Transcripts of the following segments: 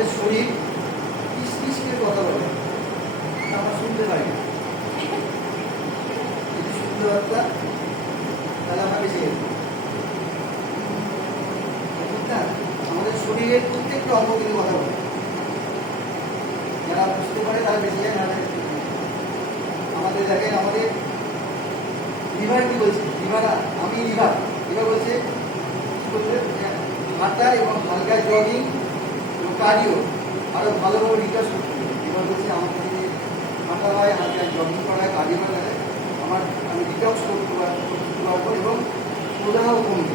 আমাদের শরীর kiss kiss করে কথা বলে, আমরা শুনতে পারি না। যদি শুনতে পারতাম তাহলে আমরা বেঁচে যেতাম। আমাদের শরীরের প্রত্যেকটা অঙ্গ কিন্তু কথা বলে, যারা বুঝতে পারে তারা বেঁচে যায়, না আমাদের দেখেন আমাদের লিভার কি বলছে, লিভার আমি লিভার লিভার বলছে হাঁটা এবং হালকা জগিং এবং কার্ডিও আরও ভালোভাবে রিচার্জ করতে হবে। লিভার বলছে আমাকে যদি হাঁটা হয়, হালকা জগিং করা হয়, কার্ডিও করা হয়, আমি রিচার্জ করতে পারবো এবং সোজাও কমবে।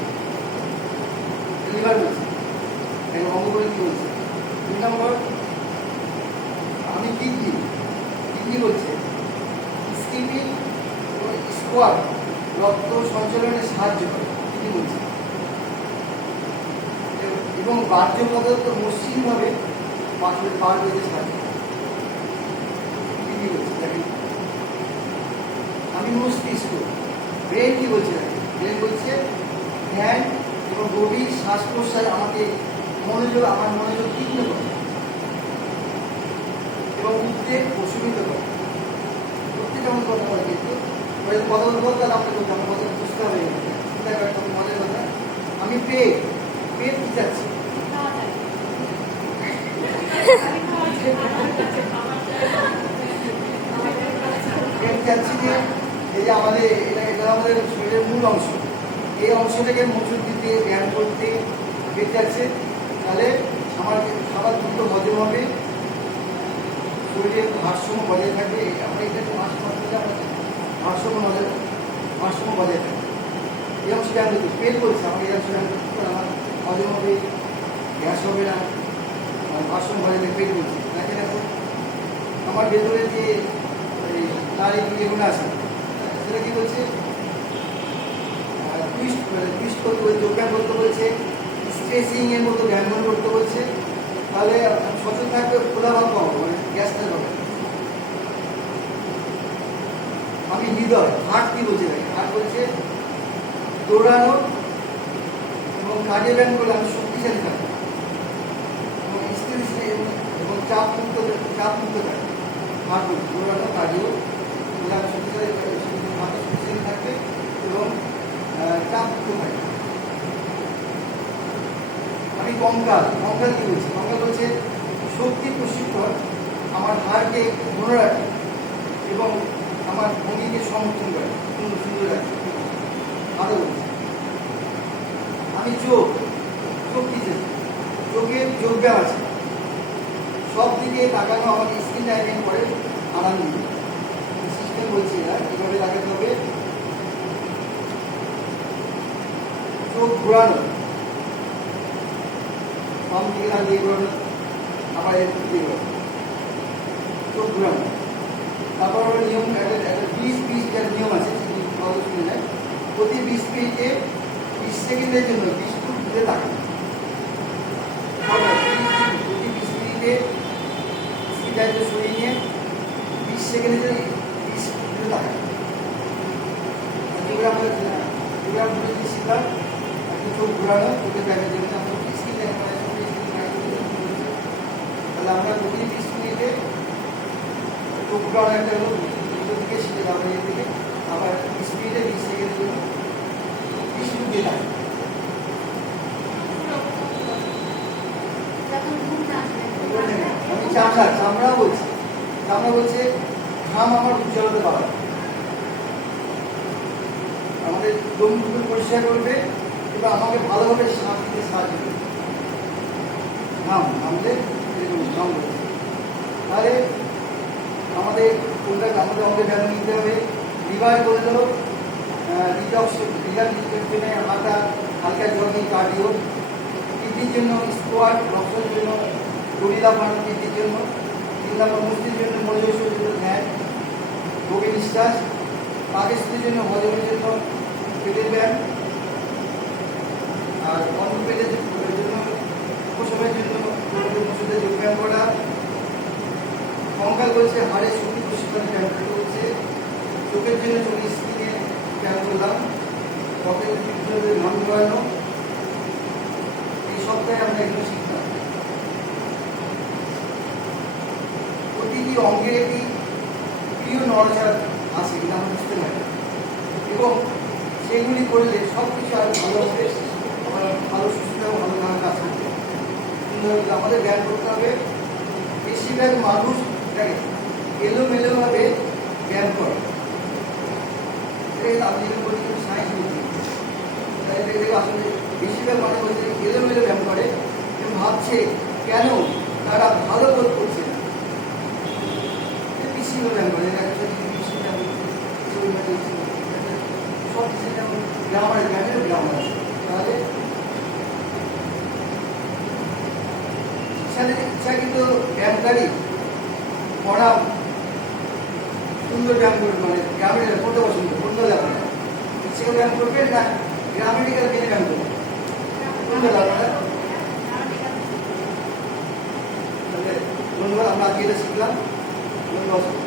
লিভার বলছে এবং অঙ্গগুলো কি বলছে। 2 নম্বর আমি কিডনি বলছে স্কিপিং এবং স্কোয়াট রক্ত সঞ্চালনে সাহায্য করে, কিডনি বলছে। এবং বাহ্য পদার্থ মসৃণভাবে পার পেতে সাহায্য করে, কিডনি বলছে। দেখেন আমি মস্তিষ্ক, ব্রেন কি বলছে, দেখেন ব্রেন বলছে ধ্যান এবং গভীর শ্বাস প্রশ্বাস আমাকে আমার মনোযোগ তীক্ষ্ণ করে এবং উদ্বেগ প্রশমিত করে। প্রত্যেকটা আমার কথা বলে, কিন্তু কথা বলতে আমাকে বলতে আমার কথা বুঝতে হবে। মজার কথা, আমি পেট কি চাচ্ছি, পেট চাচ্ছি যে এই যে আমাদের এটা আমাদের শরীরের মূল অংশ, এই অংশটাকে মজুর দিতে ব্যায়াম করতে পেট যাচ্ছে, তাহলে আমার খাবার দ্রুত হজম হবে, শরীরের ভারসাম্য বজায় থাকবে। আমরা এটা ভারসাম্য বজায় থাকবে। এই অংশ ব্যায়াম করতে পেট বলছে আমাকে এই অংশ ব্যায়াম করতে আমার হজম হবে, গ্যাস হবে না, ভারসাম্য বজায় থাকবে, পেট বলছে। দেখেন এখন আমার ভেতরে যে নারী এগুলো আছে সেটা কি বলছে, টুইস্ট করতে বলছে, যোগব্যায়াম করতে বলছে, স্ট্রেচিং এর মতো ব্যায়াম করতে বলছে। তাহলে সচেতন থাকবে, খোলা ভাব পাবো, মানে গ্যাসটা হবে। আমি হৃদয়, হার্ট কি বলছে, হার্ট বলছে দৌড়ানো এবং কার্ডিও ব্যায়াম করলে আমি শক্তিশালী থাকবো এবং স্থিতিশীল এবং চাপ মুক্ত থাকবে। হার্ট বলছে দৌড়ানো কার্ডিও করলে আমি শক্তিশালী থাকবে এবং চাপ মুক্ত থাকবে। আমি কঙ্কাল কি বলছি, কঙ্কাল বলছে শক্তি প্রশিক্ষণ আমার হাড়কে ধরে রাখে এবং আমার ভঙ্গিকে সমর্থন করে, সুন্দর রাখে। আরও বলছে আমি চোখ কি চোখের যোগব্যায়াম আছে, সব দিকে তাকানো আমাকে স্ক্রিন টাইমিং করে আরাম দিবে। সিস্টেম বলছি এরা কীভাবে লাগাতে হবে। চোখ ঘোরানো, বাম দিকে লাগিয়ে ঘোরানো, আবার এর দিকে ঘোরানো, চোখ ঘোরানো। তারপর আমরা নিয়ম একটা 20 যার নিয়ম আছে, প্রতি 20 মিনিটে 20 সেকেন্ডের জন্য 20 ফুট দূরে তাকানো। প্রতি 20 মিনিটে স্ক্রিনটাকে সরিয়ে নিয়ে 20 সেকেন্ডের জন্য 20 ফুট দূরে তাকানো। যেগুলো আমরা শিখলাম, চোখ ঘোরানো, চোখের ব্যাগের জন্য তাহলে আমরা প্রতি 20 মিনিটে চোখ ঘোরানো একটা দিকে শিখে যাবো, এর দিকে আবার 20 মিনিটে 20 সেকেন্ডের জন্য 20 ফুট দিয়ে থাকে। আমি চামড়া বলছে ঘাম আমার উজ্জ্বলতা বাড়াবে, আমাদের দমটুকু পরিষ্কার করবে এবং আমাকে ভালোভাবে শ্বাস দিতে সাহায্য করবে। ঘামলে ঘাম বলছে। তাহলে আমাদের ব্যায়াম নিতে হবে। লিভার বললো ডিটক্স, লিভার জন্য হাঁটা, হালকা জগিং, কার্ডিও। কিডনির জন্য স্কোয়াট, রক্তের জন্য গরিলা বানানো, কিডনির জন্য। 3 নম্বর মস্তিষ্কের জন্য মনোযোগের জন্য ধ্যান, গভীর নিঃশ্বাস। পাকস্থলীর জন্য হজমের জন্য পেটের ব্যায়াম, আর অন্য পেটের জন্য উপশমের জন্য ওষুধের যোগব্যায়াম করা। কঙ্কাল বলছে হাড়ের শক্তি প্রশিক্ষণের ব্যায়াম করতে বলছে। চোখের জন্য চোখের স্ক্রিনে ব্যায়াম করলাম, ত্বকের ঘাম ঘোরানো। এই সপ্তাহে আমরা এগুলো শিখলাম। প্রতিটি অঙ্গের একটি প্রিয় নড়াচড়া আছে, এটা আমরা বুঝতে পারি, এবং সেগুলি করলে সব কিছু আরো ভালো হবে, ভালো সুস্থ এবং ভালোভাবে কাজ করতে হবে। আমাদের জ্ঞান করতে হবে। বেশিরভাগ মানুষ এলোমেলোভাবে জ্ঞান করে, আমি যেটা বলি সায়েন্স বলছি, আসলে বেশিরভাগ মানুষ বলছে এলোমেলো ব্যায়াম করে এবং ভাবছে কেন তারা ভালো বোধ করছে না, পিছিয়ে ব্যায়াম করে সব কিছু যেমন গ্রামার জ্ঞানের গ্রামার আছে। তাহলে ইচ্ছাকৃত ব্যায়ামকারী পড়া সুন্দর ব্যায়াম করবে, মানে গ্রামের কোনটা পছন্দ, কোনটা লাগবে না, ইচ্ছা ব্যায়াম করবে না গ্রামের দিকে মেনে ব্যায়াম করবে, কোনটা লাগবে না। ধন্যবাদ, আমরা আজকে এটা শিখলাম। ধন্যবাদ।